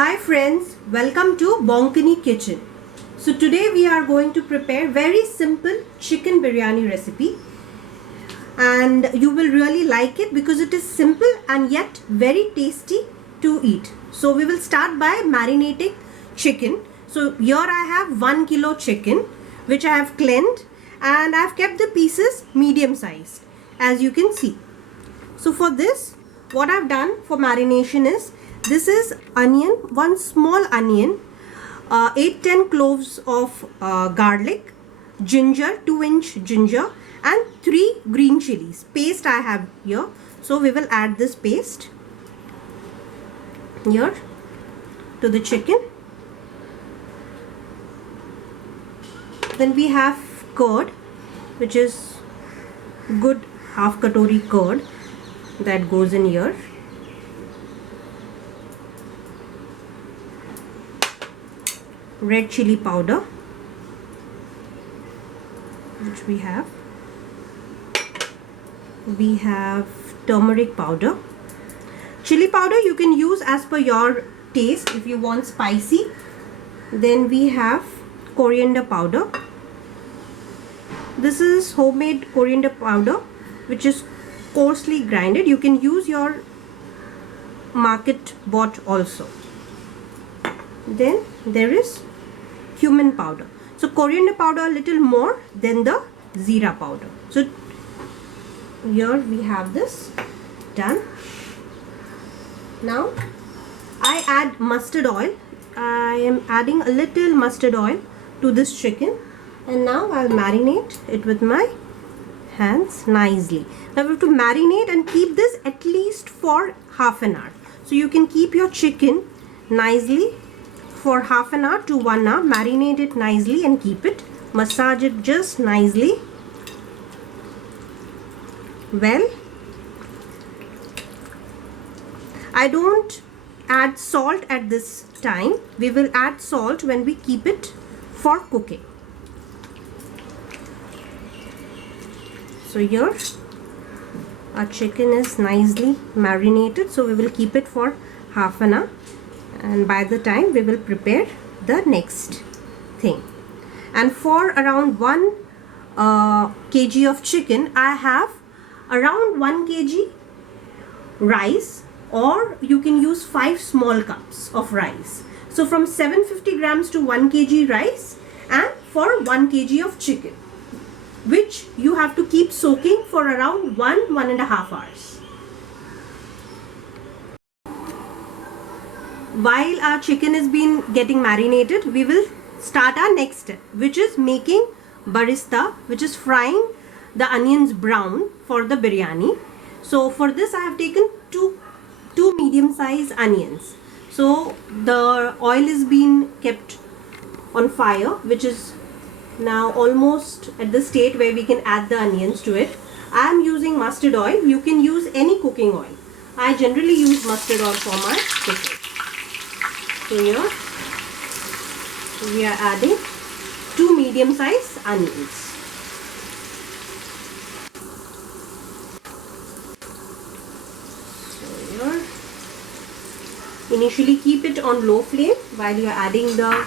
Hi friends, welcome to Bonkani Kitchen. So today we are going to prepare very simple chicken biryani recipe, and you will really like it because it is simple and yet very tasty to eat. So we will start by marinating chicken. So here I have 1 kilo chicken which I have cleaned, and I have kept the pieces medium sized, as you can see. So for this, what I've done for marination is, this is onion, one small onion, 8-10 cloves of garlic, ginger, 2-inch ginger, and 3 green chilies. Paste I have here. So we will add this paste here to the chicken. Then we have curd, which is good half katori curd that goes in here. Red chili powder, which we have turmeric powder. Chili powder you can use as per your taste if you want spicy. Then we have coriander powder. This is homemade coriander powder which is coarsely grinded. You can use your market bought also. Then there is cumin powder. So coriander powder a little more than the zira powder. So here we have this done. Now I add mustard oil. I am adding a little mustard oil to this chicken, and now I'll marinate it with my hands nicely. Now we have to marinate and keep this at least for half an hour. So you can keep your chicken nicely for half an hour to 1 hour. Marinate it nicely and keep it. Massage it just nicely. Well, I don't add salt at this time. We will add salt when we keep it for cooking. So here our chicken is nicely marinated, so we will keep it for half an hour, and by the time we will prepare the next thing. And for around 1 kg of chicken, I have around 1 kg rice, or you can use 5 small cups of rice. So from 750 grams to 1 kg rice, and for 1 kg of chicken, which you have to keep soaking for around 1.5 hours. While our chicken is been getting marinated, we will start our next step, which is making barista, which is frying the onions brown for the biryani. So for this I have taken two medium sized onions. So the oil is being kept on fire, which is now almost at the state where we can add the onions to it. I am using mustard oil. You can use any cooking oil. I generally use mustard oil for my cooking. So here we are adding 2 medium sized onions. So here, initially keep it on low flame while you are adding the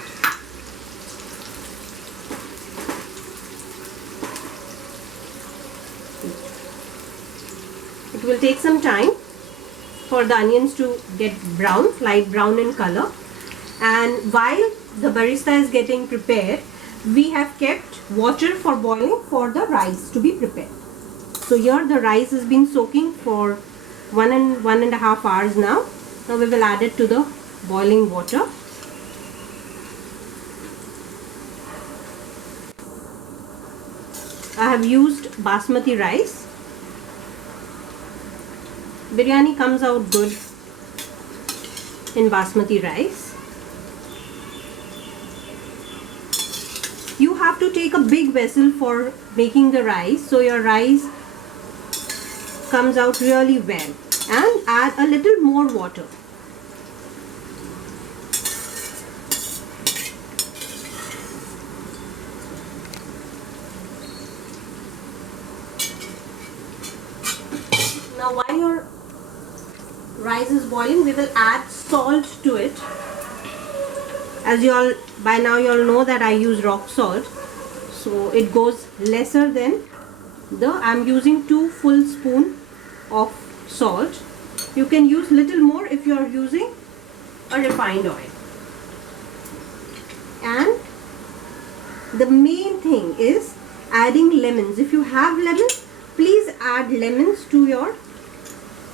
It will take some time for the onions to get brown, light brown in color. And while the barista is getting prepared, we have kept water for boiling for the rice to be prepared. So here the rice has been soaking for 1.5 hours now. Now we will add it to the boiling water. I have used basmati rice. Biryani comes out good in basmati rice. You have to take a big vessel for making the rice, so your rice comes out really well, and add a little more water. Now while your rice is boiling, we will add salt to it. As you all by now you all know that I use rock salt, so it goes lesser than I'm using 2 full spoon of salt. You can use little more if you are using a refined oil. And the main thing is adding lemons. If you have lemons, please add lemons to your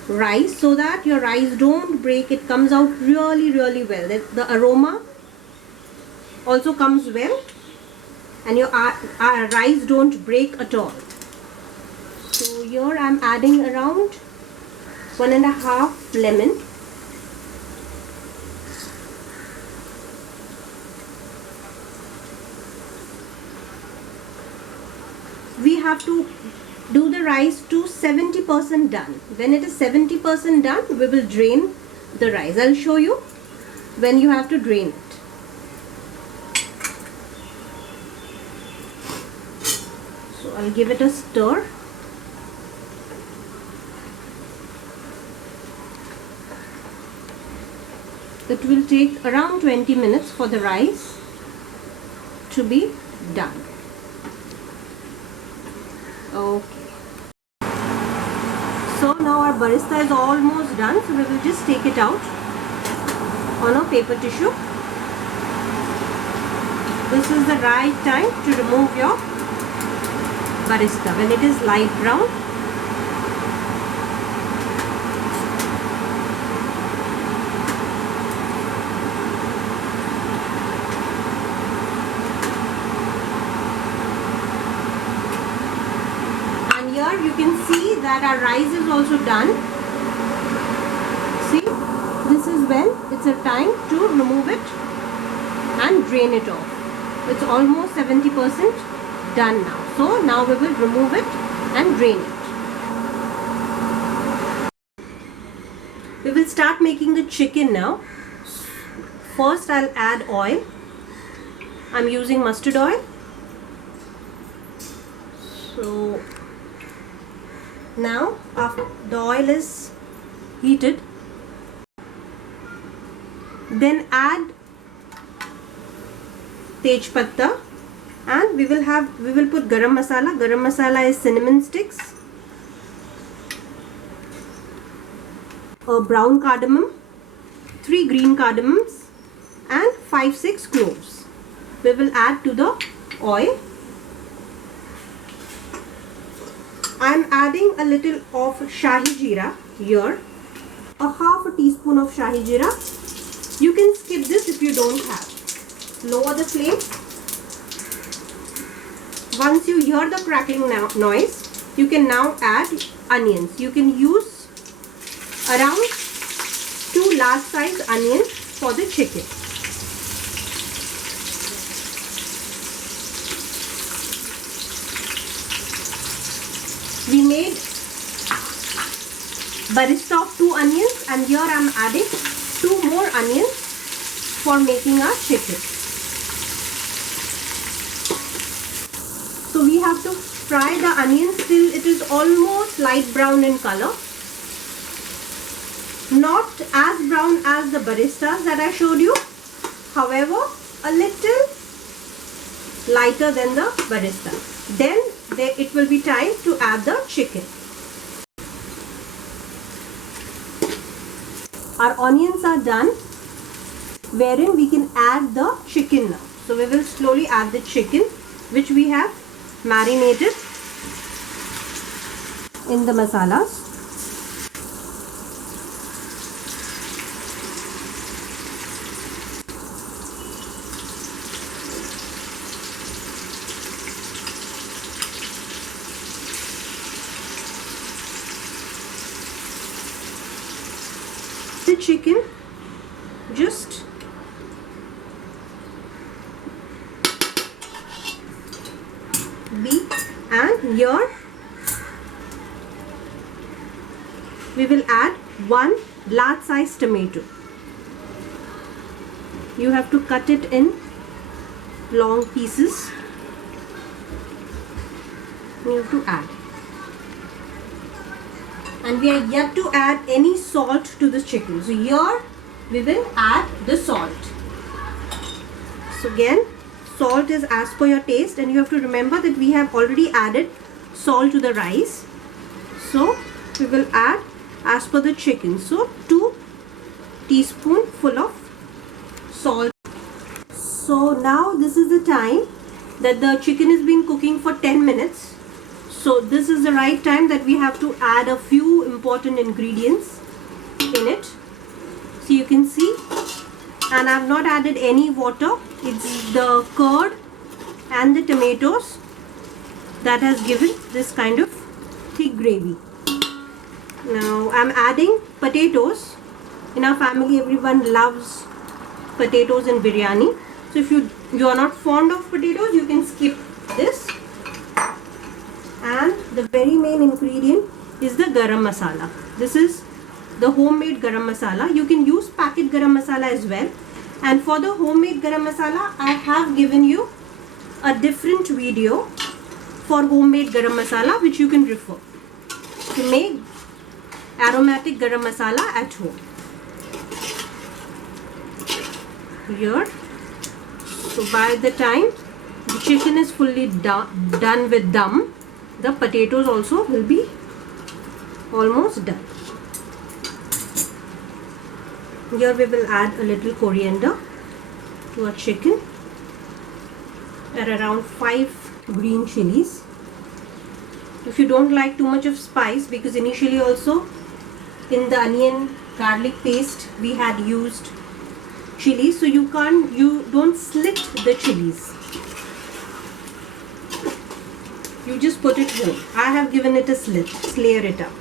rice so that your rice don't break. It comes out really well. The aroma also comes well, and your rice don't break at all. So here I am adding around 1.5 lemon. We have to do the rice to 70% done. When it is 70% done, we will drain the rice. I'll show you when you have to drain it. So I'll give it a stir. It will take around 20 minutes for the rice to be done. Okay. So now our barista is almost done. So we will just take it out on a paper tissue. This is the right time to remove your barista when it is light brown. Here you can see that our rice is also done. See, this is when it's a time to remove it and drain it off. It's almost 70% done now. So now we will remove it and drain it. We will start making the chicken now. First I'll add oil. I'm using mustard oil. So now after the oil is heated, then add tej patta, and we will put garam masala. Garam masala is cinnamon sticks, a brown cardamom, 3 green cardamoms, and 5-6 cloves. We will add to the oil. I am adding a little of shahi jeera here, a half a teaspoon of shahi jeera. You can skip this if you don't have. Lower the flame. Once you hear the crackling noise, you can now add onions. You can use around 2 large size onions for the chicken. We made barista of 2 onions, and here I am adding 2 more onions for making our chicken. So we have to fry the onions till it is almost light brown in color. Not as brown as the baristas that I showed you. However, a little lighter than the barista. Then it will be time to add the chicken. Our onions are done, wherein we can add the chicken now. So we will slowly add the chicken, which we have marinated in the masalas. The chicken just beat, and here we will add 1 large size tomato. You have to cut it in long pieces. You have to add. And we are yet to add any salt to this chicken. So here we will add the salt. So again, salt is as per your taste, and you have to remember that we have already added salt to the rice. So we will add as per the chicken. So 2 teaspoons full of salt. So now this is the time that the chicken has been cooking for 10 minutes. So this is the right time that we have to add a few important ingredients in it. So you can see, and I have not added any water. It's the curd and the tomatoes that has given this kind of thick gravy. Now I'm adding potatoes. In our family, everyone loves potatoes in biryani. So if you are not fond of potatoes, you can skip this. And the very main ingredient is the garam masala. This is the homemade garam masala. You can use packet garam masala as well. And for the homemade garam masala, I have given you a different video for homemade garam masala, which you can refer to make aromatic garam masala at home. Here, so by the time the chicken is fully done with dum, the potatoes also will be almost done. Here we will add a little coriander to our chicken and around 5 green chilies. If you don't like too much of spice, because initially also in the onion garlic paste we had used chilies, so you don't slit the chilies. You just put it whole. I have given it a slit. Layer it up.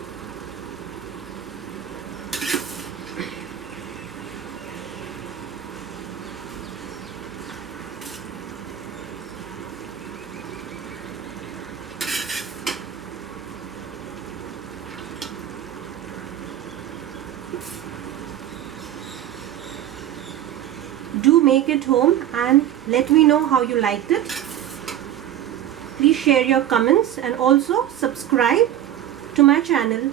Do make it home and let me know how you liked it. Please share your comments and also subscribe to my channel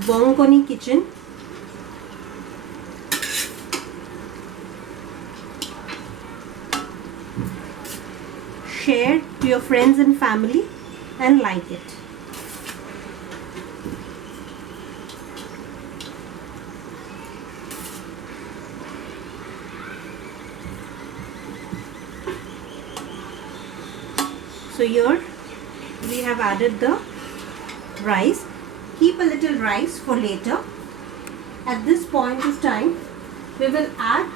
Bonkoni Kitchen. Share to your friends and family and like it. So here we have added the rice. Keep a little rice for later. At this point of time, we will add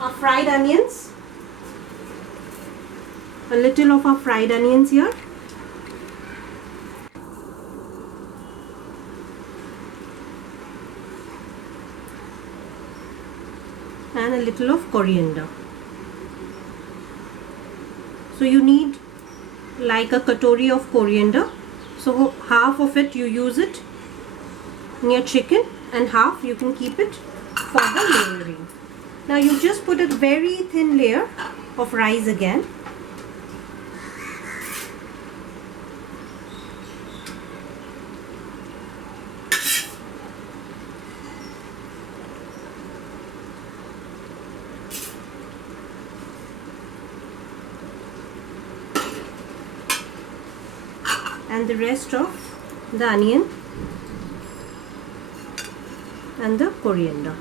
our fried onions. A little of our fried onions here. And a little of coriander. So you need like a katori of coriander. So half of it you use it in your chicken and half you can keep it for the layering. Now you just put a very thin layer of rice again. And the rest of the onion and the coriander.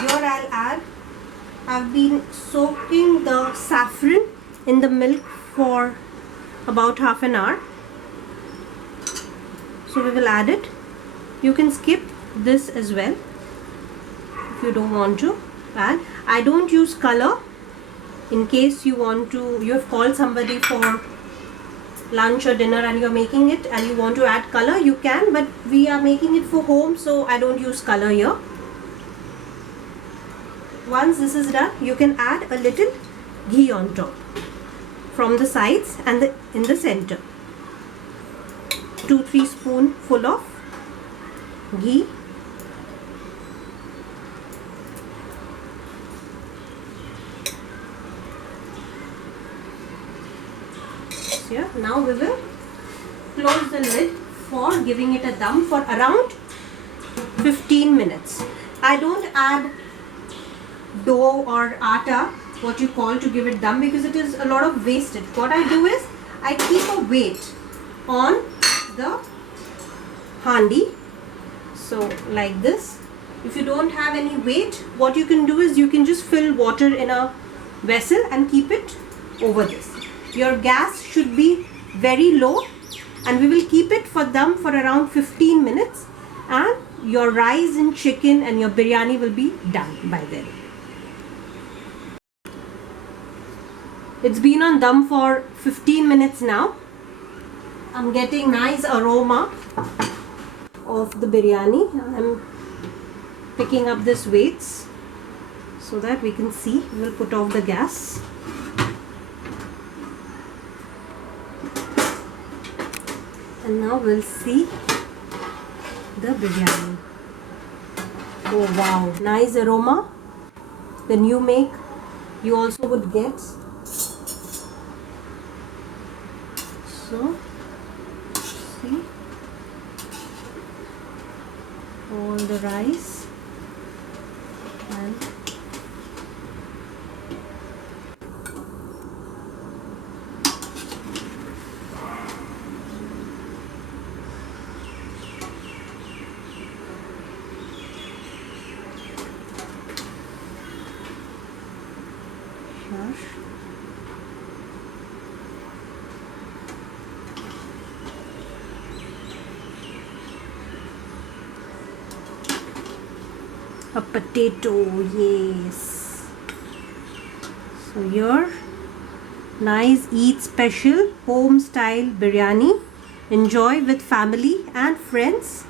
Here I've been soaking the saffron in the milk for about half an hour. So we will add it. You can skip this as well if you don't want to add. I don't use color. In case you have called somebody for lunch or dinner and you're making it and you want to add color, you can, but we are making it for home, so I don't use color here. Once this is done, you can add a little ghee on top from the sides and in the center. 2-3 spoons full of ghee. here. Now we will close the lid for giving it a dum for around 15 minutes. I don't add dough or atta, what you call, to give it dum because it is a lot of wastage. What I do is I keep a weight on the handi, so like this. If you don't have any weight, what you can do is you can just fill water in a vessel and keep it over this. Your gas should be very low, and we will keep it for dum for around 15 minutes, and your rice and chicken and your biryani will be done by then. It's been on dum for 15 minutes now. I'm getting nice aroma of the biryani. I'm picking up this weights so that we can see. We'll put off the gas. And now we'll see the biryani. Oh wow, nice aroma. When you make, you also would get. So, see all the rice and a potato, yes. So your nice Eid special home style biryani. Enjoy with family and friends.